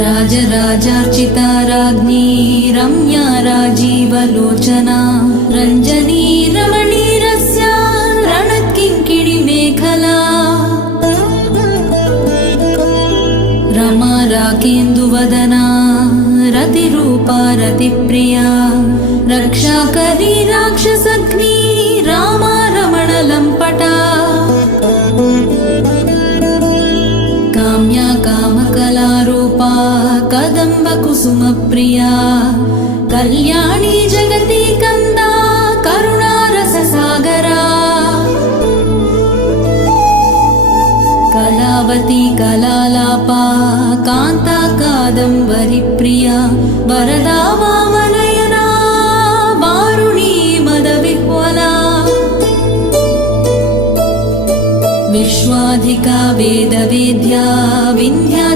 राजराजार्चिता राज्ञी रम्या राजीवलोचना रञ्जनी रमणीरस्या रणकिङ्किणी मेखला रमा राकेन्दुवदना रतिरूपा रतिप्रिया रक्षाकरी राक्षसग्नी रामा रमणलम्पटा काम्या कामकलारूपा कदम्बकुसुमप्रिया कल्याणी जगती कन्दा करुणारससागरा कलावती कलालापा कान्ता कादम्बरिप्रिया वरदा वामनयना वारुणी मदविह्वला विश्वाधिका वेदवेद्या विन्ध्या